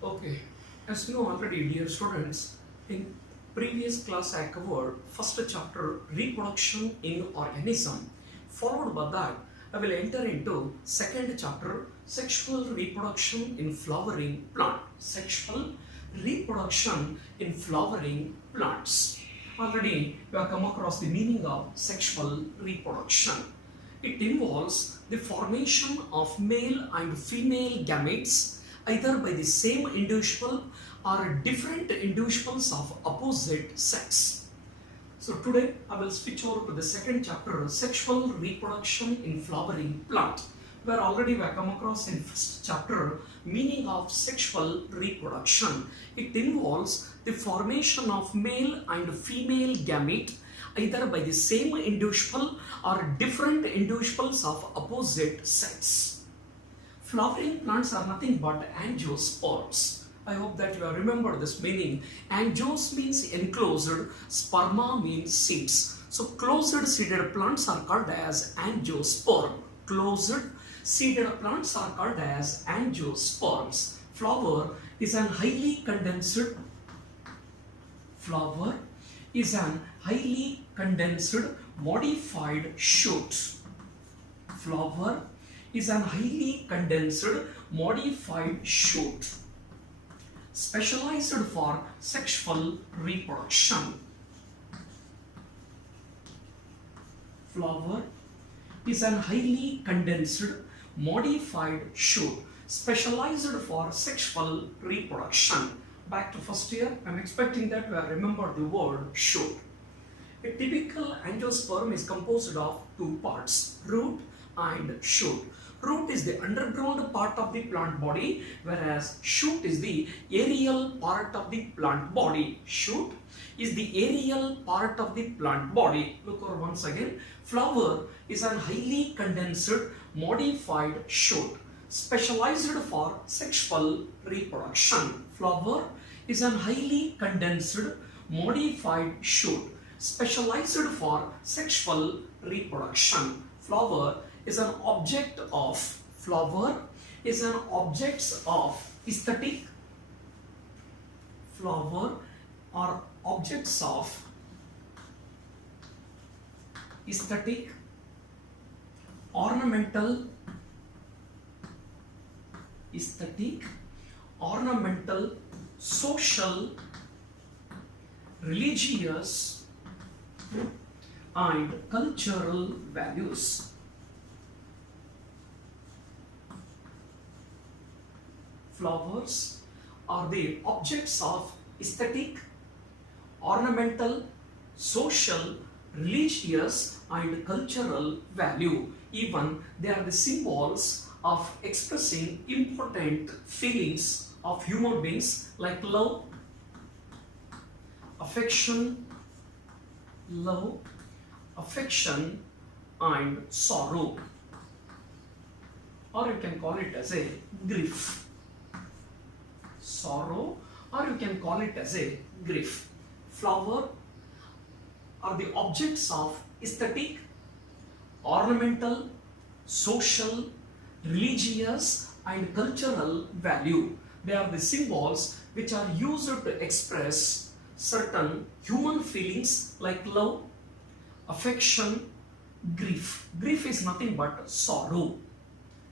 Okay, as you know already, dear students, in previous class I covered first chapter reproduction in organism. Followed by that, I will enter into second chapter sexual reproduction in flowering plant. Sexual reproduction in flowering plants. Already, you have come across the meaning of sexual reproduction. It involves the formation of male and female gametes either by the same individual or different individuals of opposite sex. So today I will switch over to the second chapter, sexual reproduction in flowering plant, where already we have come across in first chapter meaning of sexual reproduction. It involves the formation of male and female gamete either by the same individual or different individuals of opposite sex. Flowering plants are nothing but angiosperms. I hope that you have remembered this meaning. Angios means enclosed, sperma means seeds. So closed seeded plants are called as angiosperm. Closed seeded plants are called as angiosperms. Flower is an highly condensed modified shoot. Flower is an highly condensed modified shoot specialized for sexual reproduction. Flower is an highly condensed modified shoot specialized for sexual reproduction. Back to first year, I am expecting that you have remembered the word shoot. A typical angiosperm is composed of two parts, root and shoot. Root is the underground part of the plant body, whereas shoot is the aerial part of the plant body. Shoot is the aerial part of the plant body. Look over once again. Flower is an highly condensed modified shoot specialized for sexual reproduction. Flower is an highly condensed modified shoot specialized for sexual reproduction. Flower is an object of aesthetic. Flower are objects of aesthetic, ornamental, social, religious and cultural values. Flowers are the objects of aesthetic, ornamental, social, religious and cultural value. Even they are the symbols of expressing important feelings of human beings like love, affection and sorrow, or you can call it as a grief. Sorrow, or you can call it as a grief. Flower are the objects of aesthetic, ornamental, social, religious and cultural value. They are the symbols which are used to express certain human feelings like love, affection, grief. Grief is nothing but sorrow.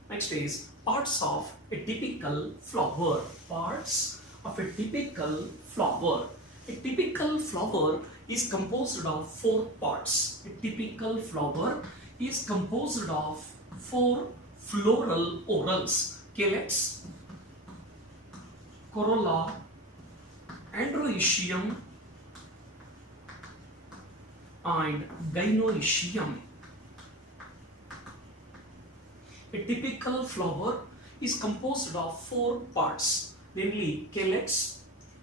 Next is parts of a typical flower. Parts of a typical flower. A typical flower is composed of four parts. A typical flower is composed of four floral orals: calyx, corolla, androecium and gynoecium. A typical flower is composed of four parts, namely calyx,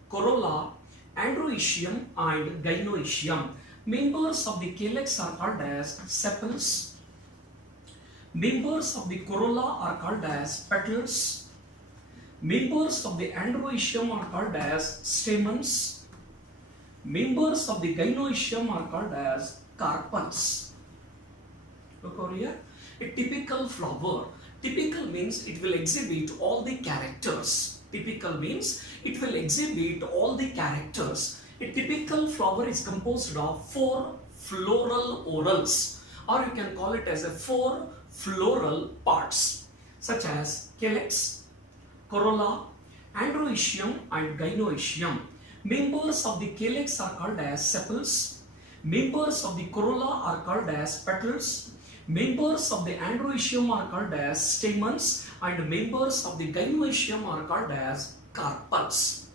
corolla, androecium and gynoecium. Members of the calyx are called as sepals. Members of the corolla are called as petals. Members of the androecium are called as stamens. Members of the gynoecium are called as carpels. Look over here. A typical flower. Typical means it will exhibit all the characters. Typical means it will exhibit all the characters. A typical flower is composed of 4 floral orals, or you can call it as a 4 floral parts, such as calyx, corolla, androecium and gynoecium. Members of the calyx are called as sepals. Members of the corolla are called as petals. Members of the androecium are called as stamens, and members of the gynoecium are called as carpels.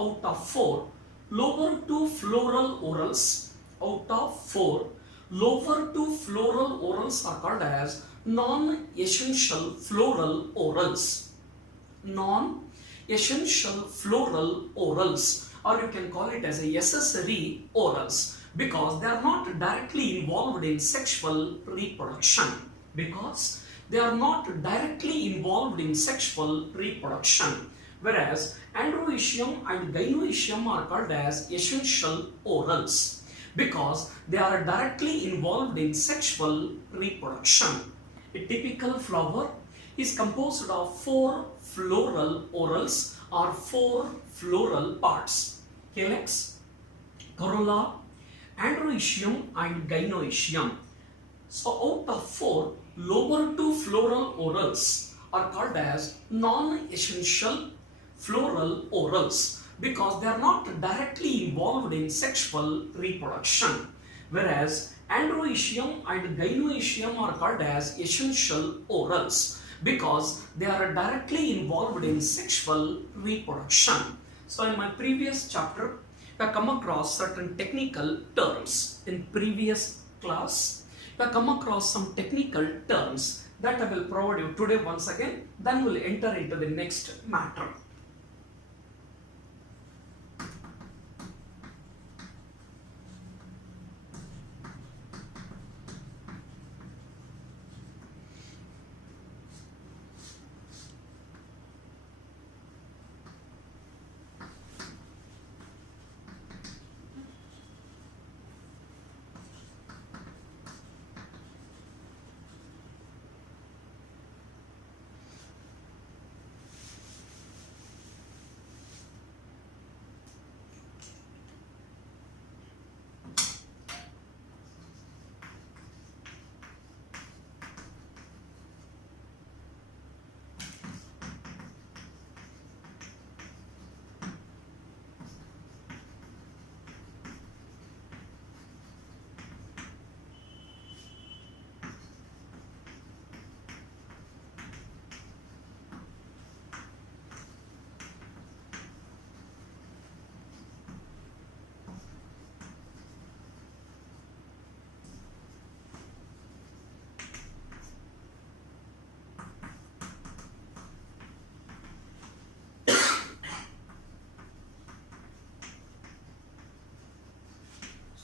Out of 4 lower 2 floral orals, are called as non-essential floral orals. Non-essential floral orals, or you can call it as a accessory orals, because they are not directly involved in sexual reproduction. Whereas androecium and gynoecium are called as essential orals, because they are directly involved in sexual reproduction. A typical flower is composed of 4 floral orals or 4 floral parts: calyx, corolla, androecium and gynoecium. So out of 4, lower 2 floral orals are called as non-essential floral orals, because they are not directly involved in sexual reproduction. Whereas androecium and gynoecium are called as essential orals, because they are directly involved in sexual reproduction. So in my previous chapter, we have come across certain technical terms. In previous class, we have come across some technical terms that I will provide you today once again. Then we will enter into the next matter.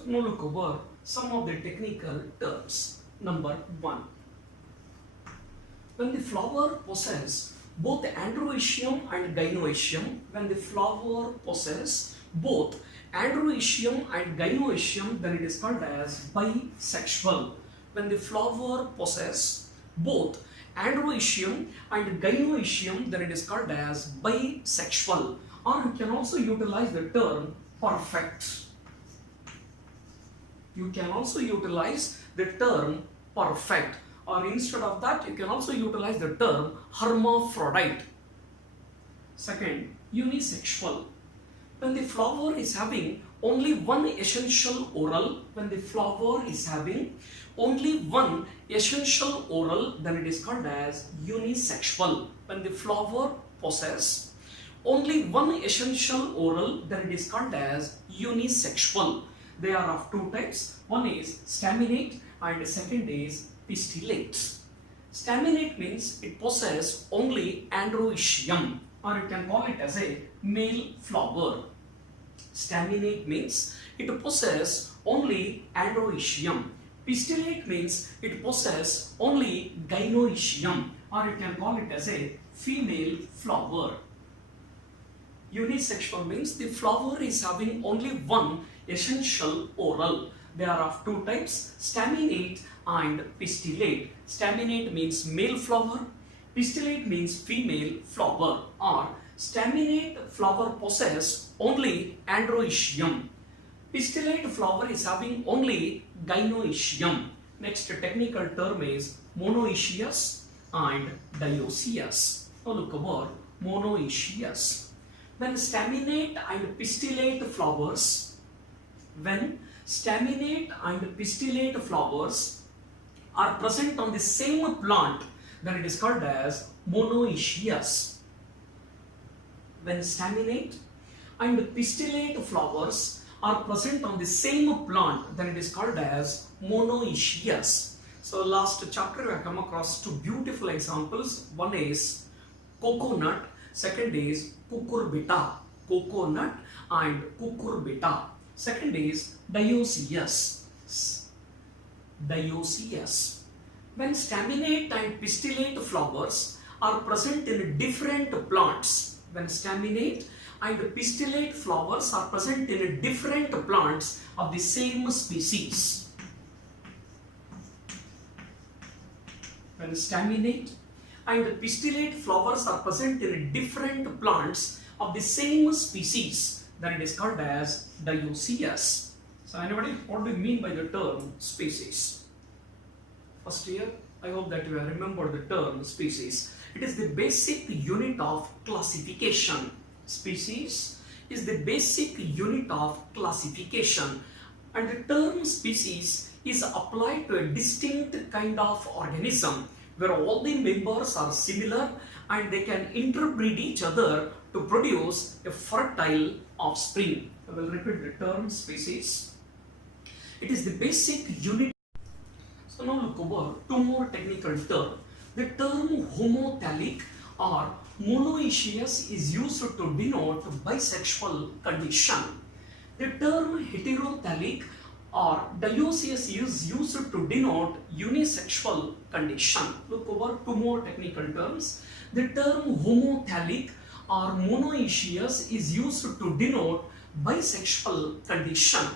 Now look over some of the technical terms. Number 1. When the flower possesses both androecium and gynoecium, then it is called as bisexual. When the flower possesses both androecium and gynoecium, then it is called as bisexual. Or you can also utilize the term perfect. You can also utilize the term perfect, or instead of that you can also utilize the term hermaphrodite. Second, unisexual. When the flower is having only one essential oral, then it is called as unisexual. When the flower possesses only one essential oral, then it is called as unisexual. They are of 2 types. One is staminate and the second is pistillate. Staminate means it possesses only androecium, or you can call it as a male flower. Staminate means it possesses only androecium. Pistillate means it possesses only gynoecium, or you can call it as a female flower. Unisexual means the flower is having only one essential oral. They are of 2 types, staminate and pistillate. Staminate means male flower, pistillate means female flower, or Staminate flower possess only androecium. Pistillate flower is having only gynoecium. Next technical term is monoecious and dioecious. Now look over monoecious. When staminate and pistillate flowers, are present on the same plant, then it is called as monoecious. When staminate and pistillate flowers are present on the same plant, then it is called as monoecious. So last chapter we have come across two beautiful examples. One is coconut, second is cucurbita. Coconut and cucurbita. Second is dioecious. Dioecious. When staminate and pistillate flowers are present in different plants, when staminate and pistillate flowers are present in different plants of the same species. When staminate and pistillate flowers are present in different plants of the same species, then it is called as dioecious. So anybody, what do you mean by the term species? First year, I hope that you have remembered the term species. It is the basic unit of classification. Species is the basic unit of classification, and the term species is applied to a distinct kind of organism where all the members are similar and they can interbreed each other to produce a fertile offspring. I will repeat the term species. It is the basic unit. So now look over two more technical terms. The term homothallic or monoecious is used to denote bisexual condition. The term heterothallic or dioecious is used to denote unisexual condition. Look over two more technical terms. The term homothallic or monoecious is used to denote bisexual condition.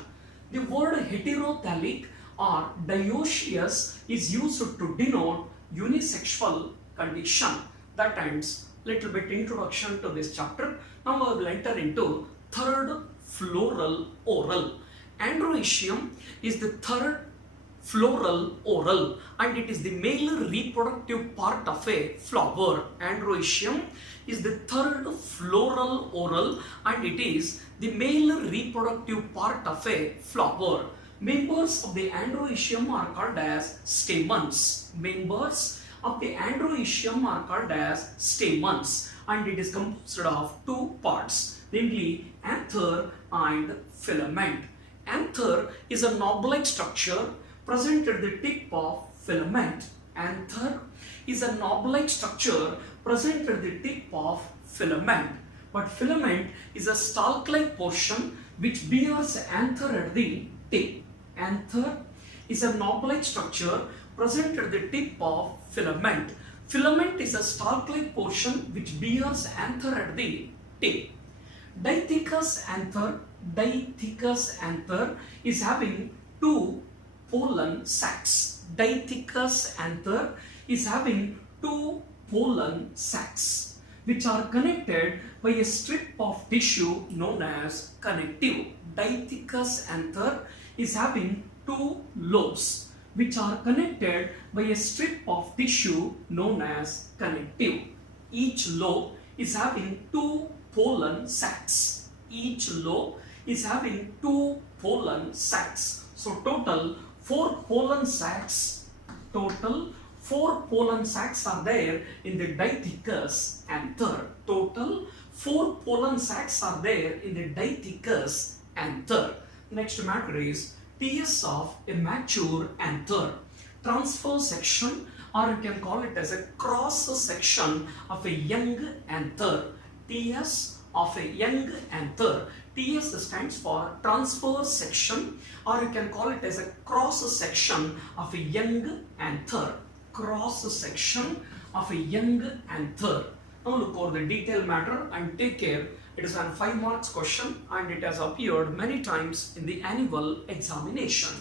The word heterothallic or dioecious is used to denote unisexual condition. That ends little bit introduction to this chapter. Now I will enter into third floral oral. Androecium is the third floral oral and it is the male reproductive part of a flower. Androecium is the third floral oral and it is the male reproductive part of a flower. Members of the androecium are called as stamens. Members of the androecium are called as stamens and it is composed of two parts, namely anther and filament. Anther is a knob-like structure present at the tip of filament. Anther is a knob-like structure present at the tip of filament. But filament is a stalk-like portion which bears anther at the tip. Anther is a knob-like structure present at the tip of filament. Filament is a stalk-like portion which bears anther at the tip. Dithecous anther is having two pollen sacs. Dithecous anther is having two pollen sacs which are connected by a strip of tissue known as connective. Dithecous anther is having two lobes which are connected by a strip of tissue known as connective. Each lobe is having two pollen sacs. Each lobe is having two pollen sacs. So total 4 pollen sacs. Total 4 pollen sacs are there in the dithecous anther. Total 4 pollen sacs are there in the dithecous anther. Next matter is TS of a mature anther. Transverse section, or you can call it as a cross section of a young anther. TS of a young anther. TS stands for transverse section, or you can call it as a cross section of a young anther. Cross section of a young anther. Now look over the detailed matter and take care. It is an 5 marks question and it has appeared many times in the annual examination.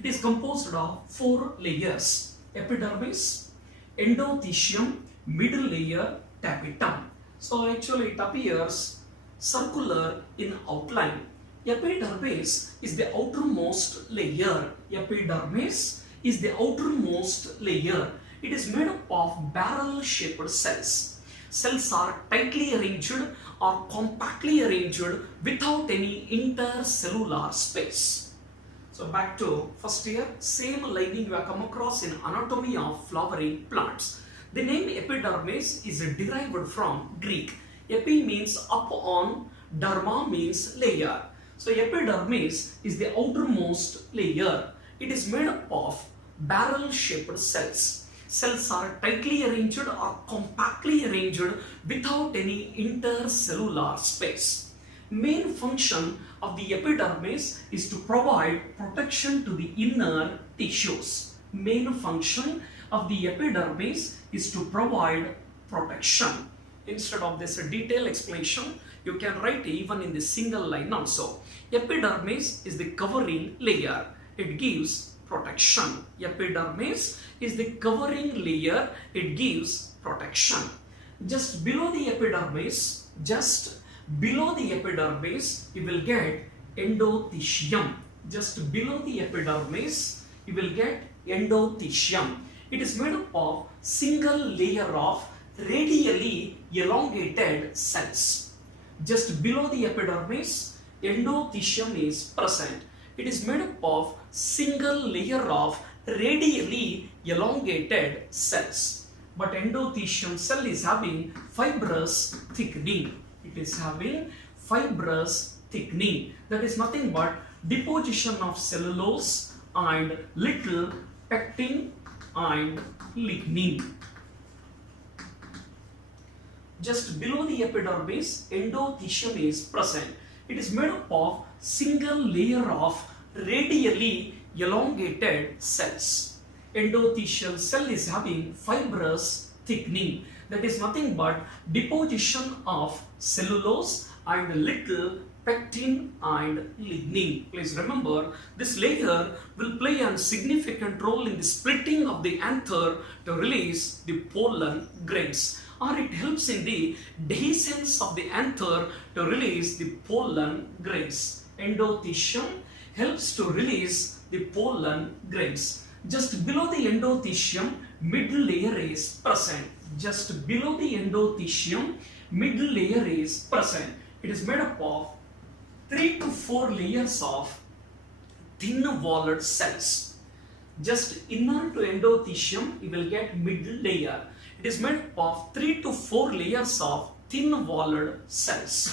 It is composed of 4 layers: epidermis, endothecium, middle layer, tapetum. So actually it appears circular in outline. Epidermis is the outermost layer. Epidermis is the outermost layer. It is made up of barrel-shaped cells. Cells are tightly arranged or compactly arranged without any intercellular space. So back to first year, same lining you have come across in anatomy of flowering plants. The name epidermis is derived from Greek. Epi means up on, derma means layer. So epidermis is the outermost layer. It is made up of barrel-shaped cells. Cells are tightly arranged or compactly arranged without any intercellular space. Main function of the epidermis is to provide protection to the inner tissues. Main function of the epidermis is to provide protection. Instead of this detailed explanation, you can write even in the single line also. Epidermis is the covering layer. It gives protection. Epidermis is the covering layer. It gives protection. Just below the epidermis, you will get endothecium. Just below the epidermis, you will get endothecium. It is made up of single layer of radially elongated cells. Just below the epidermis, endothecium is present. It is made up of single layer of radially elongated cells. But endothecium cell is having fibrous thickening. It is having fibrous thickening. That is nothing but deposition of cellulose and little pectin and lignin. Just below the epidermis, endothecium is present. It is made up of single layer of radially elongated cells. Endothelial cell is having fibrous thickening. That is nothing but deposition of cellulose and little pectin and lignin. Please remember, this layer will play a significant role in the splitting of the anther to release the pollen grains, or it helps in the dehiscence of the anther to release the pollen grains. Endothecium helps to release the pollen grains. Just below the endothecium, middle layer is present. Just below the endothecium, middle layer is present. It is made up of 3 to 4 layers of thin-walled cells. Just inner to endothecium, you will get middle layer. It is made up of 3 to 4 layers of thin-walled cells.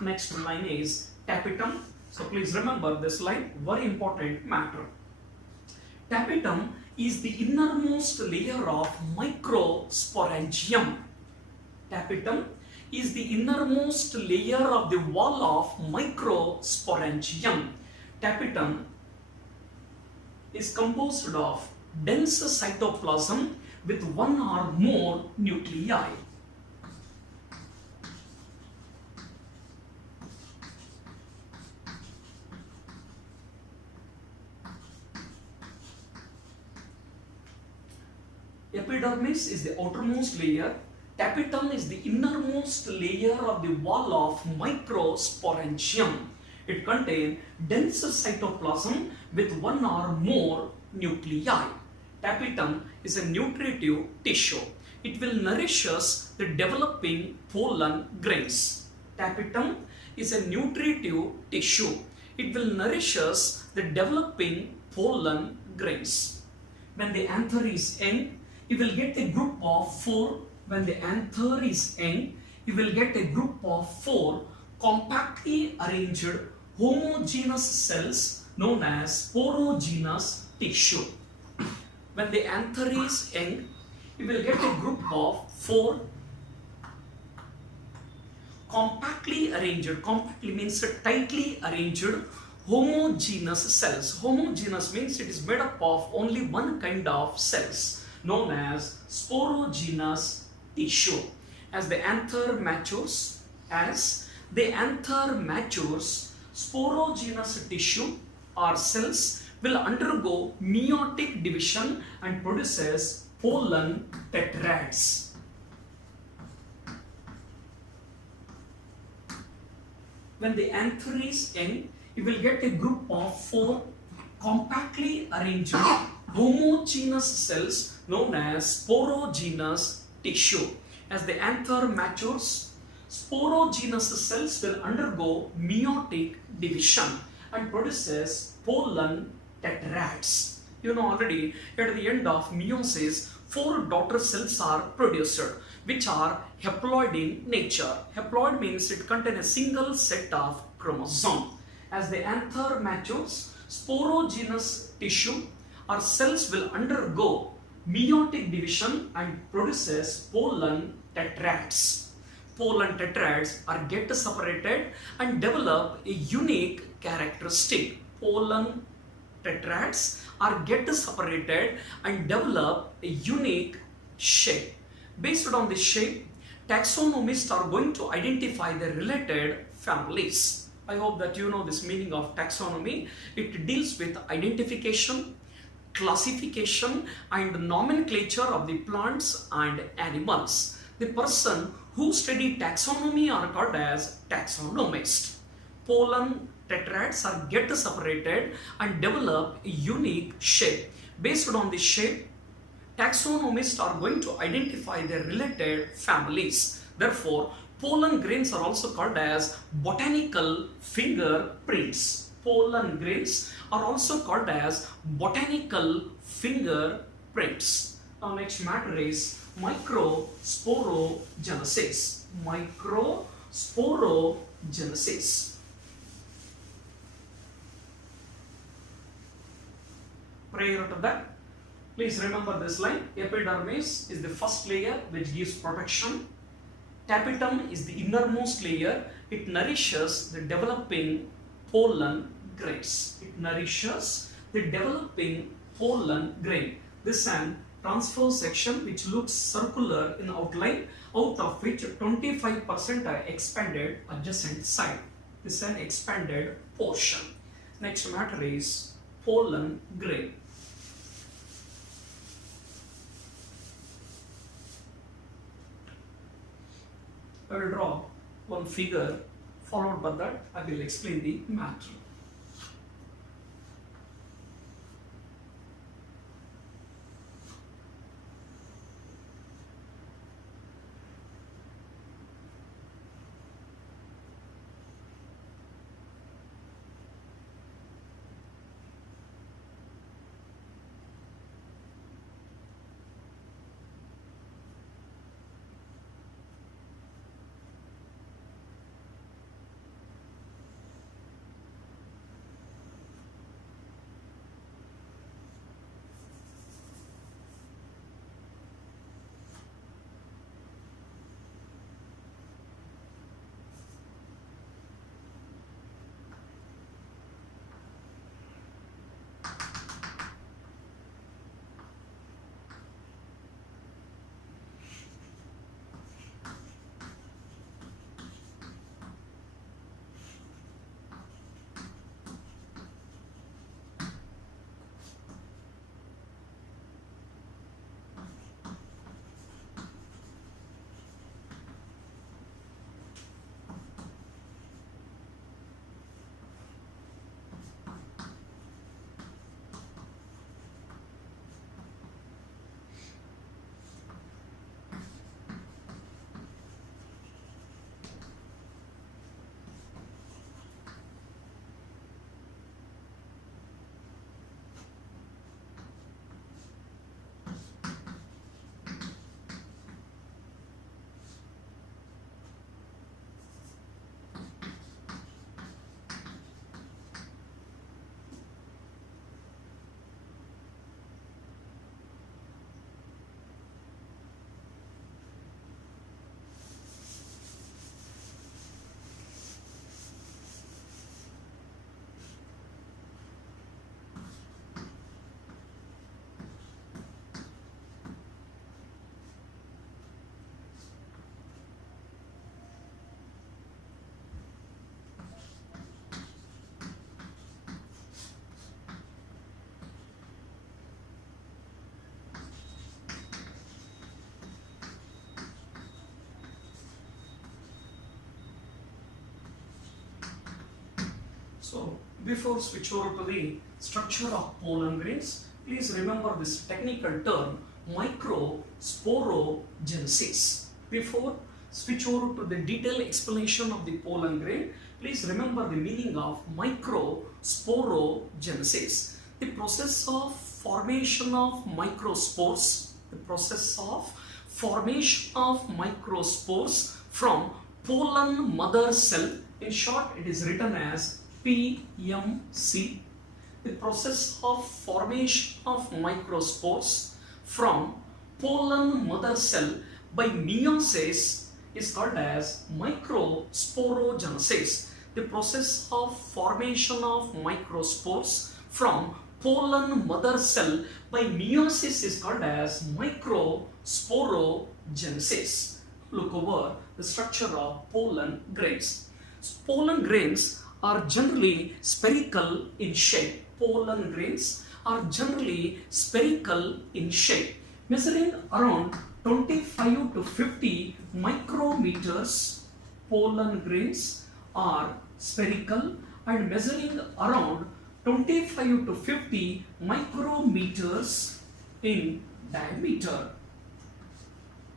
Next line is tapetum. So please remember this line, very important matter. Tapetum is the innermost layer of microsporangium. Tapetum is the innermost layer of the wall of microsporangium. Tapetum is composed of dense cytoplasm with one or more nuclei. Epidermis is the outermost layer. Tapetum is the innermost layer of the wall of microsporangium. It contains dense cytoplasm with one or more nuclei. Tapetum is a nutritive tissue. It will nourish us the developing pollen grains. Tapetum is a nutritive tissue. It will nourish us the developing pollen grains. When the anther is young, you will get a group of 4. When the anther is young, you will get a group of 4 compactly arranged homogeneous cells known as porogenous tissue. When the anther is young, you will get a group of 4 compactly arranged, compactly means tightly arranged homogeneous cells. Homogeneous means it is made up of only one kind of cells, known as sporogenous tissue. As the anther matures, sporogenous tissue or cells will undergo meiotic division and produces pollen tetrads. when the anther is young, you will get a group of 4 compactly arranged homogeneous cells known as sporogenous tissue. As the anther matures, sporogenous cells will undergo meiotic division and produces pollen tetrads. You know already, at the end of meiosis, 4 daughter cells are produced, which are haploid in nature. Haploid means it contains a single set of chromosome. As the anther matures, sporogenous tissue or cells will undergo meiotic division and produces pollen tetrads. Pollen tetrads are get separated and develop a unique characteristic. Pollen tetrads are get separated and develop a unique shape. Based on this shape, taxonomists are going to identify the related families. I hope that you know this meaning of taxonomy. It deals with identification, classification and nomenclature of the plants and animals. The person who study taxonomy are called as taxonomist. Pollen tetrads are get separated and develop a unique shape. Based on this shape, taxonomists are going to identify their related families. Therefore, pollen grains are also called as botanical fingerprints. Pollen grains are also called as botanical fingerprints. Now, next matter is microsporogenesis. Microsporogenesis. Prior to that, please remember this line. Epidermis is the first layer which gives protection. Tapetum is the innermost layer. It nourishes the developing pollen grains. It nourishes the developing pollen grain. This is an transverse section which looks circular in outline, out of which 25% are expanded adjacent side. This is an expanded portion. Next matter is pollen grain. I will draw one figure, followed by that I will explain the matter. So before switch over to the structure of pollen grains, please remember this technical term microsporogenesis. Before switch over to the detailed explanation of the pollen grain, please remember the meaning of microsporogenesis. The process of formation of microspores, from pollen mother cell. In short, it is written as PMC. The process of formation of microspores from pollen mother cell by meiosis is called as microsporogenesis. The process of formation of microspores from pollen mother cell by meiosis is called as microsporogenesis. Look over the structure of pollen grains. Pollen grains are generally spherical in shape. Pollen grains are generally spherical in shape, measuring around 25 to 50 micrometers. Pollen grains are spherical and measuring around 25 to 50 micrometers in diameter.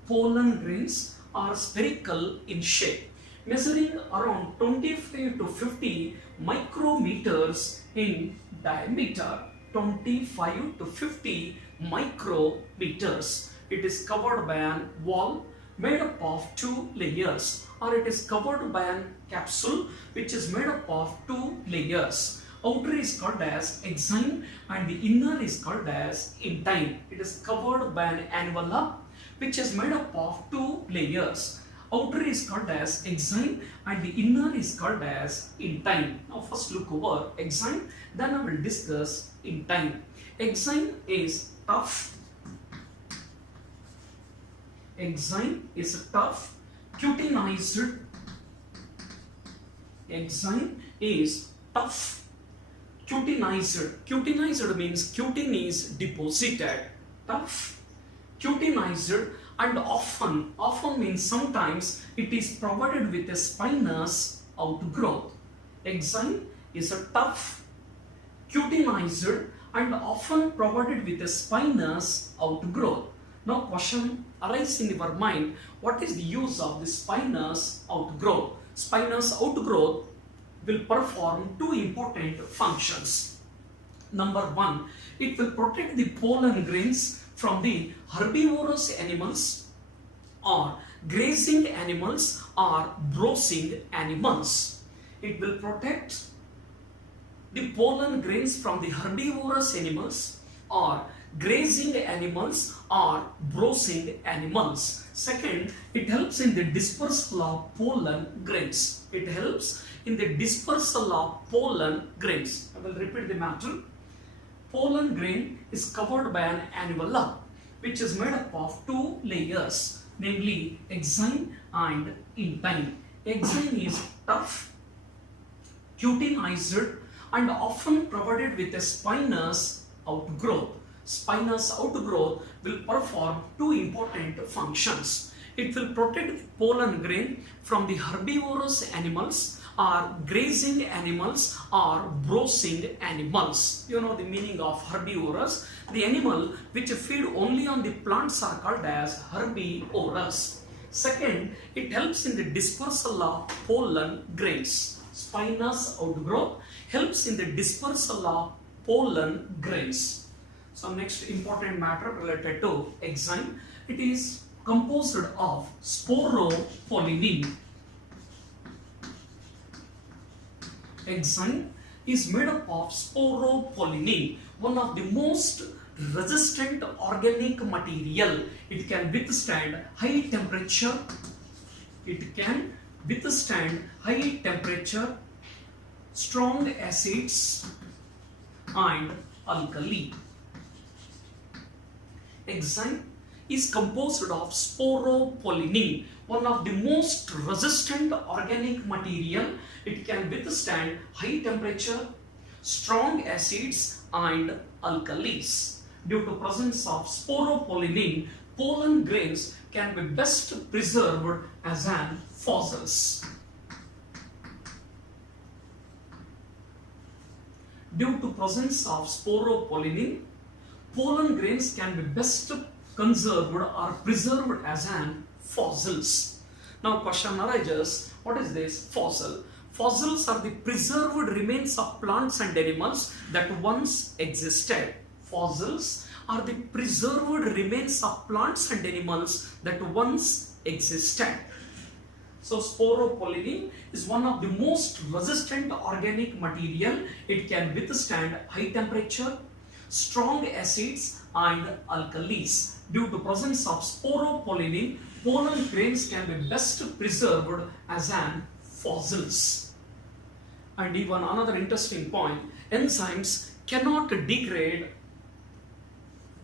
Pollen grains are spherical in shape, measuring around 25 to 50 micrometers in diameter. 25 to 50 micrometers. It is covered by an wall made up of two layers, or it is covered by an capsule which is made up of two layers. Outer is called as exine and the inner is called as intine. It is covered by an envelope which is made up of two layers. Outer is called as exine and the inner is called as intine. Now first look over exine, then I will discuss intine. Exine is tough. Exine is tough, cutinized. Exine is tough, cutinized. Cutinized means cutin is deposited. Tough, cutinized, and often means sometimes it is provided with a spinous outgrowth. Exine is a tough, cutinized, and often provided with a spinous outgrowth. Now question arises in your mind, what is the use of this spinous outgrowth? Spinous outgrowth will perform two important functions. Number one, it will protect the pollen grains from the herbivorous animals or grazing animals or browsing animals. It will protect the pollen grains from the herbivorous animals or grazing animals or browsing animals. Second, it helps in the dispersal of pollen grains. It helps in the dispersal of pollen grains. I will repeat the matter. Pollen grain is covered by an envelope which is made up of two layers, namely exine and intine. Exine is tough, cutinized, and often provided with a spinous outgrowth. Spinous outgrowth will perform two important functions. It will protect the pollen grain from the herbivorous animals or grazing animals or browsing animals. You know the meaning of herbivorous. The animal which feed only on the plants are called as herbivorous. Second, it helps in the dispersal of pollen grains. Spinous outgrowth helps in the dispersal of pollen grains. So next important matter related to exine. It is composed of sporopollen. Exine is made up of sporopollen, one of the most resistant organic material. It can withstand high temperature. It can withstand high temperature, strong acids and alkali. Exine is composed of sporopollen, one of the most resistant organic material. It can withstand high temperature, strong acids and alkalis. Due to presence of sporopollen, pollen grains can be best preserved as an fossils. due to presence of sporopollenin, pollen grains can be best conserved or preserved as an fossils. Now question arises, what is this fossil? Fossils are the preserved remains of plants and animals that once existed. Fossils are the preserved remains of plants and animals that once existed. So sporopollenin is one of the most resistant organic material. It can withstand high temperature, strong acids and alkalis. Due to presence of sporopollenin, pollen grains can be best preserved as an fossils. And even another interesting point, enzymes cannot degrade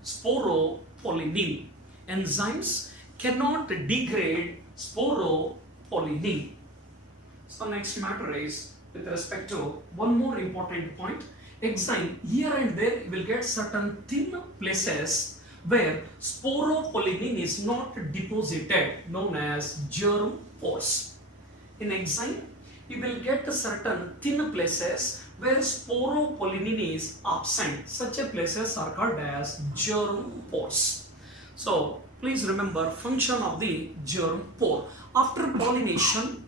sporopollenin. Enzymes cannot degrade sporopollenin. So next matter is with respect to one more important point. Enzyme here and there you will get certain thin places where sporopollenin is not deposited, known as germ pores. In enzyme you will get certain thin places where sporopollenin is absent. Such places are called as germ pores. So please remember function of the germ pore. After pollination,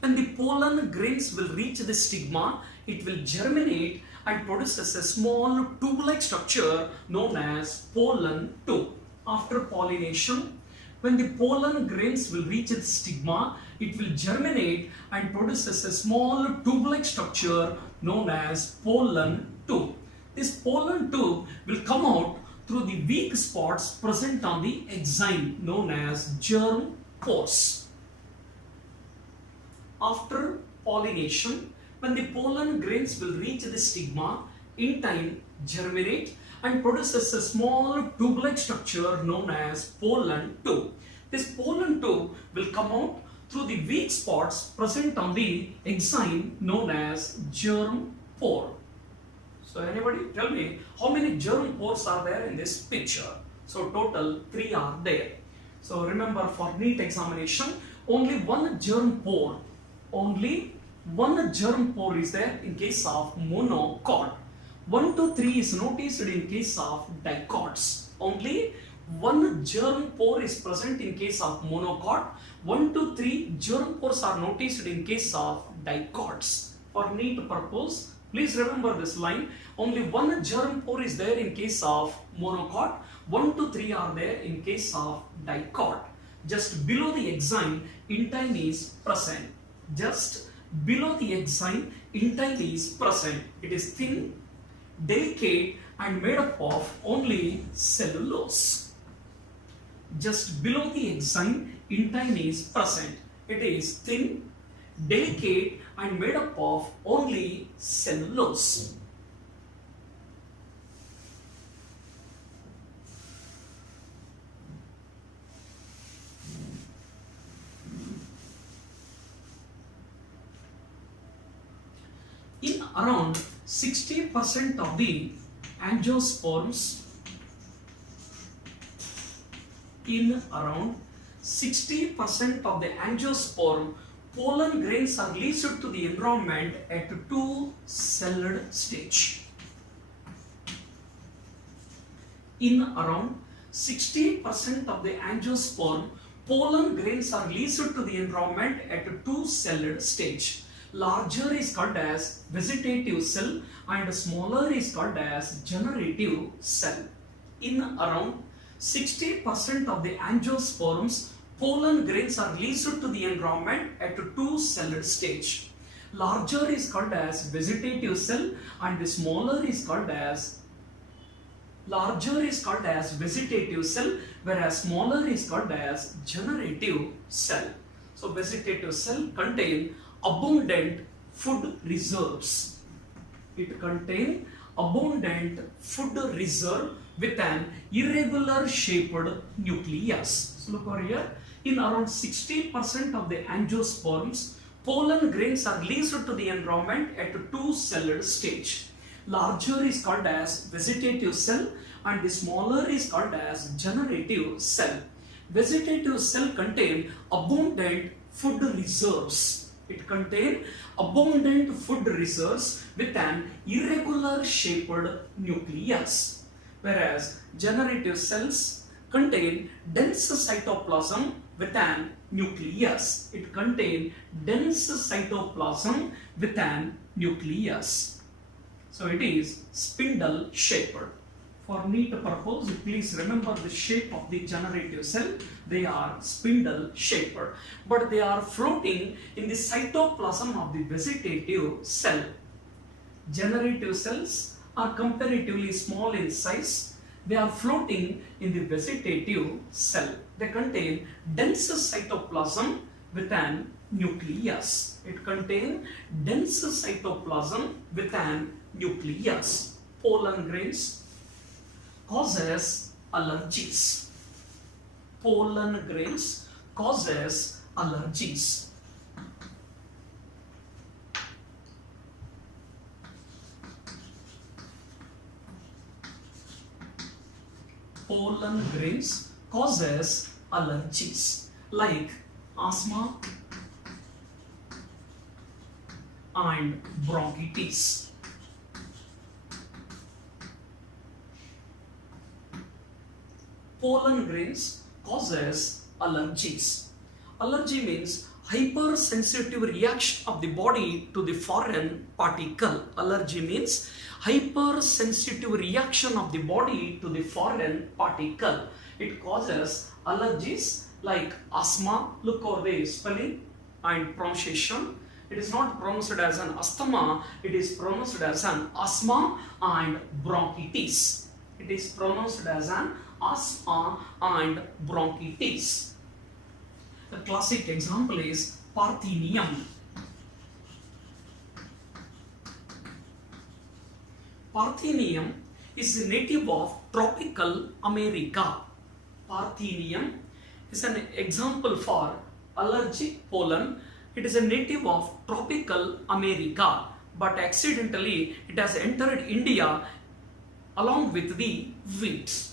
when the pollen grains will reach the stigma, it will germinate and produces a small tube-like structure known as pollen tube. After pollination, when the pollen grains will reach the stigma, it will germinate and produces a small tube-like structure known as pollen tube. This pollen tube will come out through the weak spots present on the enzyme known as germ pores. After pollination, when the pollen grains will reach the stigma, in time germinate and produces a small tube-like structure known as pollen tube. This pollen tube will come out through the weak spots present on the enzyme known as germ pore. So anybody tell me how many germ pores are there in this picture? So total 3 are there. So remember, for NEET examination, only one germ pore is there in case of monocot. 1 to 3 is noticed in case of dicots. Only one germ pore is present in case of monocot. 1 to 3 germ pores are noticed in case of dicots. For NEET purpose, please remember this line. Only one germ pore is there in case of monocot. 1 to 3 are there in case of dicot. Just below the enzyme, intine is present. Just below the enzyme, intine is present. It is thin, delicate and made up of only cellulose. Just below the enzyme, intine is present. It is thin, delicate and made up of only cellulose. In around 60% of the angiosperms, pollen grains are released to the environment at two-celled stage. In around 60% of the angiosperm, pollen grains are released to the environment at a two-celled stage. Larger is called as vegetative cell and smaller is called as generative cell. In around 60% of the angiosperms, pollen grains are released to the environment at a two-celled stage. Larger is called as vegetative cell and smaller is called as vegetative cell, whereas smaller is called as generative cell. So vegetative cell contain abundant food reserves. It contains abundant food reserve with an irregular shaped nucleus. So look over here. In around 60% of the angiosperms, pollen grains are released to the environment at a two-celled stage. Larger is called as vegetative cell and the smaller is called as generative cell. Vegetative cell contain abundant food reserves It contains abundant food resource with an irregular shaped nucleus. Whereas generative cells contain dense cytoplasm with an nucleus. It contains dense cytoplasm with an nucleus. So it is spindle shaped. For neat purpose, please remember the shape of the generative cell. They are spindle shaped, but they are floating in the cytoplasm of the vegetative cell. Generative cells are comparatively small in size. They are floating in the vegetative cell. They contain dense cytoplasm with an nucleus. It contains dense cytoplasm with an nucleus. Pollen grains causes allergies. Pollen grains causes allergies. Pollen grains causes allergies like asthma and bronchitis. Pollen grains causes allergies. Allergy means hypersensitive reaction of the body to the foreign particle. Allergy means hypersensitive reaction of the body to the foreign particle. It causes allergies like asthma. Look over the spelling and pronunciation. It is not pronounced as an asthma, it is pronounced as an asthma and bronchitis. It is pronounced as an asthma and bronchitis. The classic example is Parthenium. Parthenium is a native of tropical America. Parthenium is an example for allergic pollen. It is a native of tropical America, but accidentally it has entered India along with the wheat.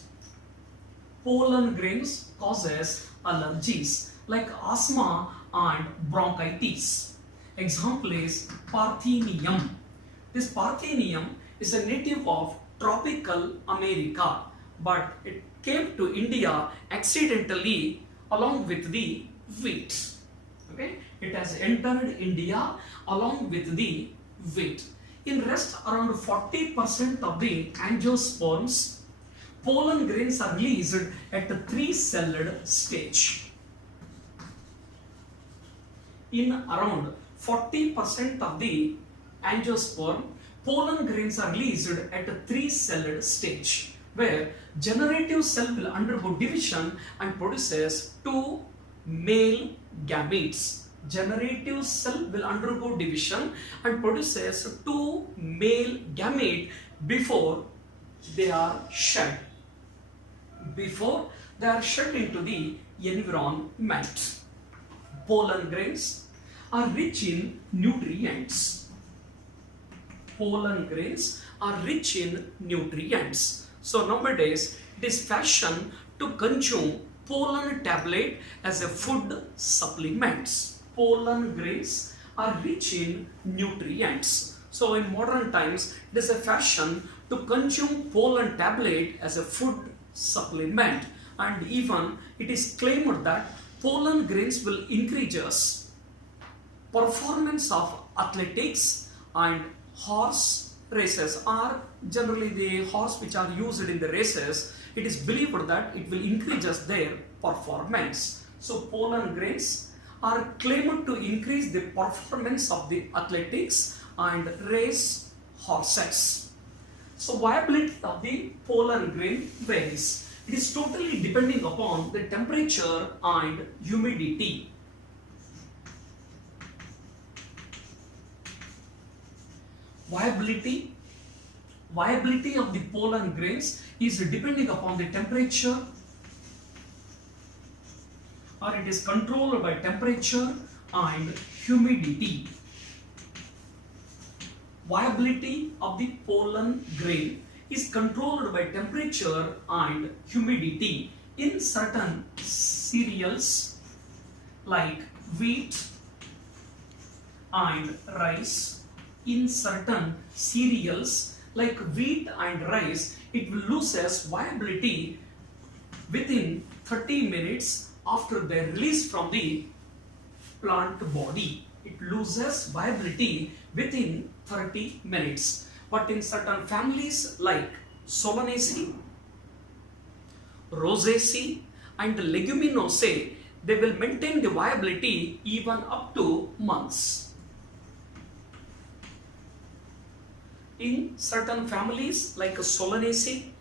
Pollen grains causes allergies like asthma and bronchitis. Example is Parthenium. This Parthenium is a native of tropical America, but it came to India accidentally along with the wheat. Okay, it has entered India along with the wheat. In rest, around 40% of the angiosperms, pollen grains are released at the three-celled stage. In around 40% of the angiosperm, pollen grains are released at a three-celled stage, where generative cell will undergo division and produces two male gametes. Generative cell will undergo division and produces two male gametes before they are shed. Before they are shed into the environment. Pollen grains are rich in nutrients. Pollen grains are rich in nutrients. So nowadays it is fashion to consume pollen tablet as a food supplement. Pollen grains are rich in nutrients. So in modern times it is a fashion to consume pollen tablet as a food supplement, and even it is claimed that pollen grains will increase performance of athletics and horse races, or generally the horse which are used in the races. It is believed that it will increase their performance. So pollen grains are claimed to increase the performance of the athletics and race horses. So viability of the pollen grain varies. It is totally depending upon the temperature and humidity. Viability of the pollen grains is depending upon the temperature, or it is controlled by temperature and humidity. Viability of the pollen grain is controlled by temperature and humidity in certain cereals like wheat, and rice. In certain cereals like wheat and rice, it will loses viability within 30 minutes after their release from the plant body. It loses viability within 30 minutes. But in certain families like Solanaceae, Rosaceae and Leguminosae, they will maintain the viability even up to months. In certain families like Solanaceae,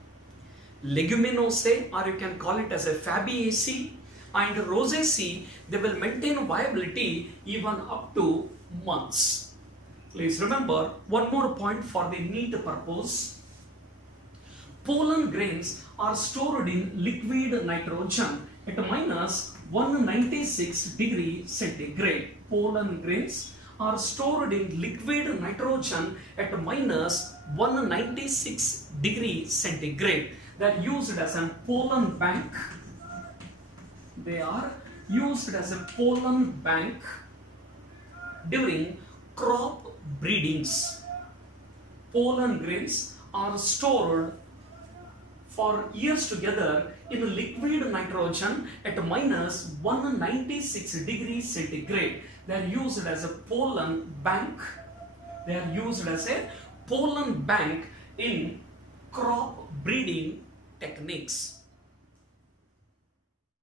Leguminosae, or you can call it as a Fabaceae, and Rosaceae, they will maintain viability even up to months. Please remember one more point for the neat purpose. Pollen grains are stored in liquid nitrogen at minus 196 degree centigrade. Pollen grains are stored in liquid nitrogen at minus 196 degree centigrade. They are used as a pollen bank. They are used as a pollen bank during crop breedings. Pollen grains are stored for years together in liquid nitrogen at minus 196 degrees centigrade. They are used as a pollen bank. They are used as a pollen bank in crop breeding techniques.